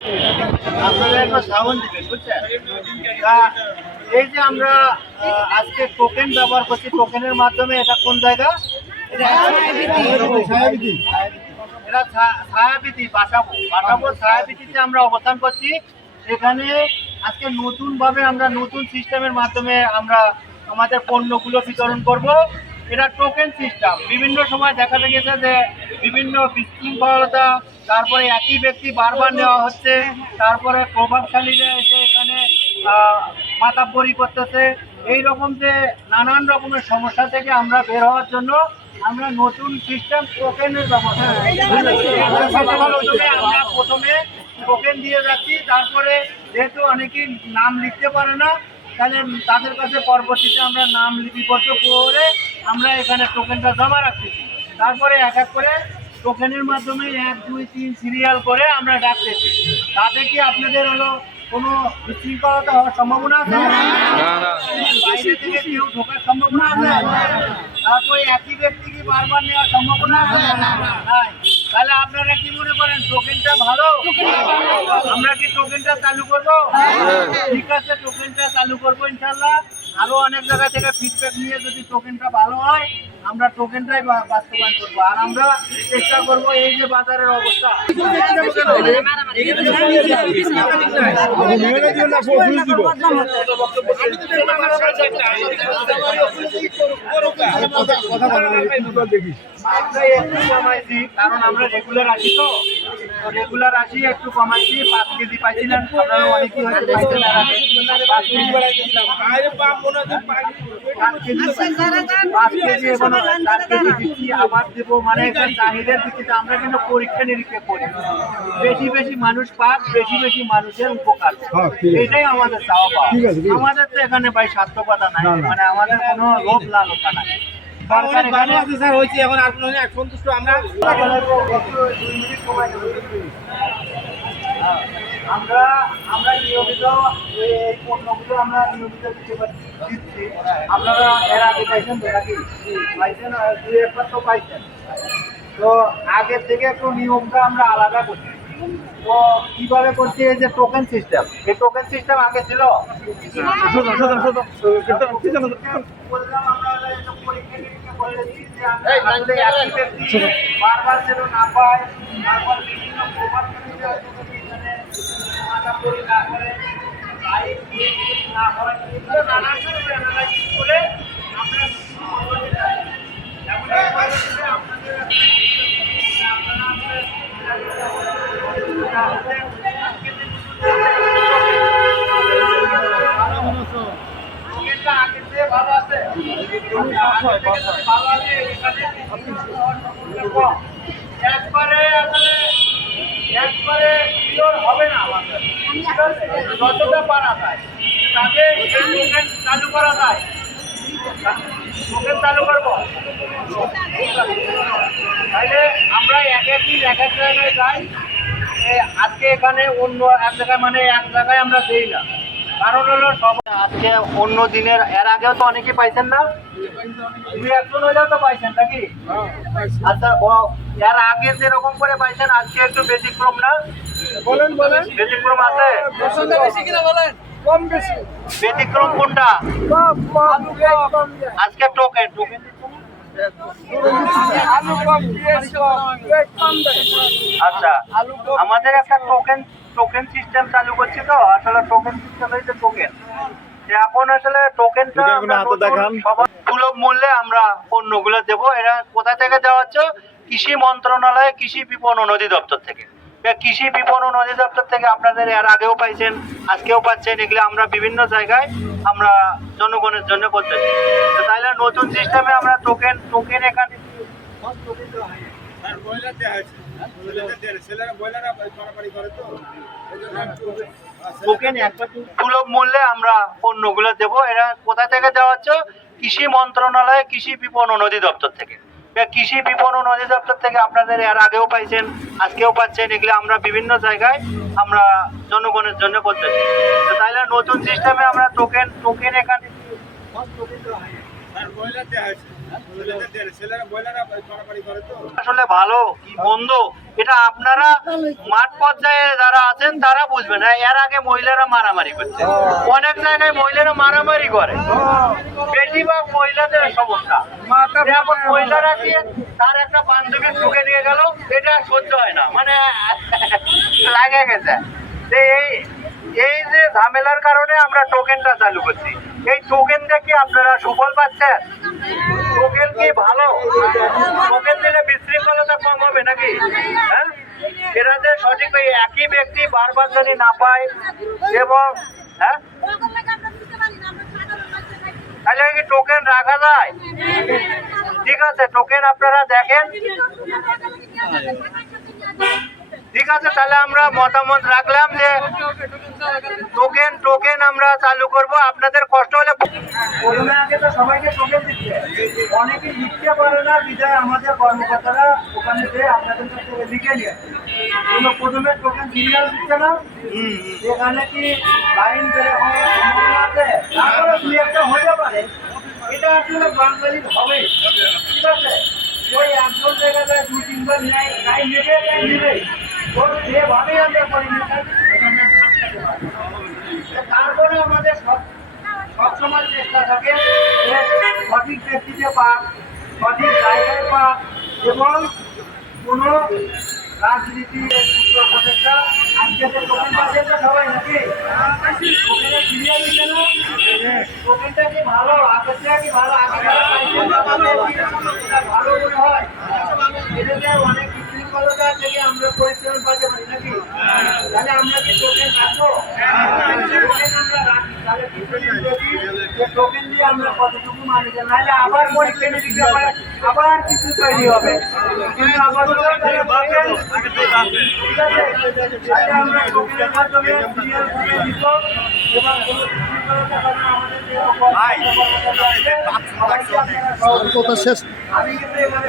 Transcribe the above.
আপনারা একটা সাউন্ড দিবেন, বুঝছেন? এই যে আমরা আজকে টোকেন ব্যবহার করছি, টোকেনের মাধ্যমে এটা কোন জায়গা? এটা ছায়াবীথি বাসাবো ছায়াবীথিতে আমরা অবস্থান করছি। এখানে আজকে নতুনভাবে আমরা নতুন সিস্টেমের মাধ্যমে আমরা আমাদের পণ্যগুলো বিতরণ করব। এটা টোকেন সিস্টেম। বিভিন্ন সময় দেখা গেছে যে বিভিন্ন বিশৃঙ্খলতা, তারপরে একই ব্যক্তি বারবার নেওয়া হচ্ছে, তারপরে প্রভাবশালীরা এসে এখানে মাতাব্বরি করতেছে। এই রকম যে নানান রকমের সমস্যা থেকে আমরা বের হওয়ার জন্য আমরা নতুন সিস্টেম টোকেনের ব্যবস্থা আমরা প্রথমে টোকেন দিয়ে যাচ্ছি। তারপরে যেহেতু অনেকেই নাম লিখতে পারে না, তাহলে তাদের কাছে পরবর্তীতে আমরা নাম লিপিবদ্ধ করে আমরা এখানে টোকেনটা জমা রাখতেছি। তারপরে এক এক করে টোকেনের মাধ্যমে 1 2 3 সিরিয়াল করে আমরা ডাকতেছি। তাতে কি আপনাদের কোনো বিশৃঙ্খলতা হওয়ার সম্ভাবনা আছে? বাইরে থেকে কেউ ঢোকার সম্ভাবনা আছে? তারপরে একই ব্যক্তি কি বারবার নেওয়ার সম্ভাবনা আছে? তাহলে আপনারা কি মনে করেন টোকেনটা ভালো? আমরা কি টোকেনটা চালু করবো? ঠিক আছে, টোকেনটা চালু করবো ইনশাল্লাহ। আরো অনেক জায়গা থেকে ফিডব্যাক নিয়ে যদি টোকেনটা ভালো হয় আমরা টোকেনটাই বাস্তবায়ন করবো। আর আমরা চেষ্টা করবো এই যে বাজারের অবস্থা, কারণ আমরা রেগুলার আসি, তো রেগুলার আসি একটু কমাইছি। 5 কেজি পাইছিলেন, আপনারা অনেকেই হয়তো পাইছেন। 5 কেজি এবং 4 কেজি দিচ্ছি, আবার দেবো। মানে একটা চাহিদার ভিত্তিতে আমরা কিন্তু পরীক্ষা নিরীক্ষা করি। বেশি বেশি মানুষ পাক, বেশি বেশি মানুষের উপকার, এটাই আমাদের চাওয়া পাওয়া। আমাদের তো এখানে ভাই স্বার্থকতা নাই, মানে আমাদের কোনো লোভ লালসা নাই। আমরা নিয়মিত এই পণ্যগুলো আমরা নিয়মিত দিচ্ছি। আপনারা এর আগে পাইছেন তো নাকি? পাইছেন, 2-1 তো পাইছেন। তো আগের থেকে একটু নিয়মটা আমরা আলাদা করছি। তো কিভাবে করছি? এই যে টোকেন সিস্টেম, এই টোকেন সিস্টেম আগে ছিল বারবার যেন না পায়, তারপর বিভিন্ন প্রভাবশালী না করে নানান করে আমরা ভালো আছে, একবারে ক্লিয়ার হবে না আমাদের। যতটা পারা যায় তাদের চালু করা যায়, টোকেন চালু করবো। তাইলে আমরা এক এক দিন এক এক জায়গায় যাই। আজকে এখানে অন্য এক জায়গায়, মানে এক জায়গায় আমরা দেই না, কারণ হলো সব আজকে অন্য দিনের। এর আগেও তো অনেকেই পাইছেন না, 2-1 হইলেও তো পাইছেন নাকি? আচ্ছা, এর আগে যেরকম করে পাইছেন আজকে একটু ব্যতিক্রম না? বলেন ব্যতিক্রম আছে? ব্যতিক্রম কোনটা? আজকে টোকেন আচ্ছা, আমাদের একটা টোকেন সিস্টেম চালু করছি। তো আসলে টোকেন সিস্টেম হচ্ছে টোকেন। এখন আসলে টোকেনটা সুলভ মূল্যে আমরা পণ্যগুলো দেবো। এরা কোথা থেকে দেওয়া হচ্ছে? কৃষি মন্ত্রণালয়, কৃষি বিপণন অধিদপ্তর থেকে। কৃষি বিপণন অধিদপ্তর থেকে আপনাদের এর আগেও পাইছেন, আজকেও পাচ্ছেন। এগুলো আমরা বিভিন্ন জায়গায় আমরা জনগণের জন্য করতেছি। তাইলে নতুন সিস্টেমে আমরা টোকেন এখানে সুলভ মূল্যে আমরা পণ্যগুলো দেবো। এরা কোথা থেকে দেওয়া হচ্ছে? কৃষি মন্ত্রণালয়, কৃষি বিপণন অধিদপ্তর থেকে। কৃষি বিপণন অধিদপ্তর থেকে আপনাদের এর আগেও পাইছেন, আজকেও পাচ্ছেন। এগুলো আমরা বিভিন্ন জায়গায় আমরা জনগণের জন্য করতেছি। তাইলে নতুন সিস্টেমে আমরা টোকেন এখানে আসলে ভালো কি মন্দ এটা আপনারা মাঠ পর্যায়ে যারা আছেন তারা বুঝবেন। এর আগে মহিলারা মারামারি করছে, অনেক জায়গায় মহিলারা মারামারি করে, বেশিরভাগ মহিলাদের সমস্যা। যেমন মহিলারা কি তার একটা বান্ধবী ঠুকে নিয়ে গেল, এটা সহ্য হয় না, মানে লাগে গেছে। এই যে ঝামেলার কারণে আমরা টোকেনটা চালু করছি। এই টোকেন দেখে আপনারা সুফল পাচ্ছেন? টোকেন কি ভালো? টোকেন দিলে বিশৃঙ্খলতা কম হবে নাকি? হ্যাঁ, এরা যে সঠিক একই ব্যক্তি বারবার যদি না পায় এবং হ্যাঁ তাহলে কি টোকেন রাখা যায়? ঠিক আছে, টোকেন আপনারা দেখেন। ঠিক আছে, তাহলে আমরা মতামত রাখলাম যে টোকেন আমরা চালু করব। আপনাদের কষ্ট হলে প্রথমে আগে তো সবাইকে টোকেন দিচ্ছে, অনেকে লিখতে পারে না, বিদায় আমাদের কর্মকর্তারা ওখানে যে আপনাদের কাছে লিখে নিয়ে প্রথমে টোকেন সিরিয়াল দিচ্ছে না, এখানে কি লাইন বেড়ে হওয়ার সম্ভাবনা আছে? তারপরে দুই একটা হতে পারে, এটা আসলে বাঙালির হবে। ঠিক আছে, ওই একজন জায়গায় দুই তিনবার লাইন নেবে ওর যেভাবে আমরা করি না তারপরে আমাদের সবসময় চেষ্টা থাকে সঠিক ব্যক্তিতে পাক, সঠিক জায়গায় পাক এবং কোনো রাজনীতির সদস্যা আজকে যে টোকেন পাচ্ছে তো সবাই নাকি টোকেনের ক্লিয়ার দিচ্ছে না? টোকেনটা কি ভালো? আগের থেকে কি ভালো? আগে যারা পাইছেন ভালো মনে হয়? এটাতে অনেক বিশৃঙ্খলতা থেকে আমরা পরিচালনা পাতে পারি নাকি? তাহলে আমরা কি টোকেন রাখবো? টোকেন আমরা রাখি, তাহলে টোকেন দিয়ে আমরা কতটুকু মানি যায়, নাহলে আবার পরীক্ষা নিতে পারে, আবার কিছু তৈরি হবে। কিন্তু আপাতত ঠিক আছে, আমরা টোকেনের মাধ্যমে ক্লিয়ার করে দিব এবং কোনো বিশৃঙ্খলতা কারণে আমাদের যে সবাইকে আপনারা শেষ আমি কিন্তু এখানে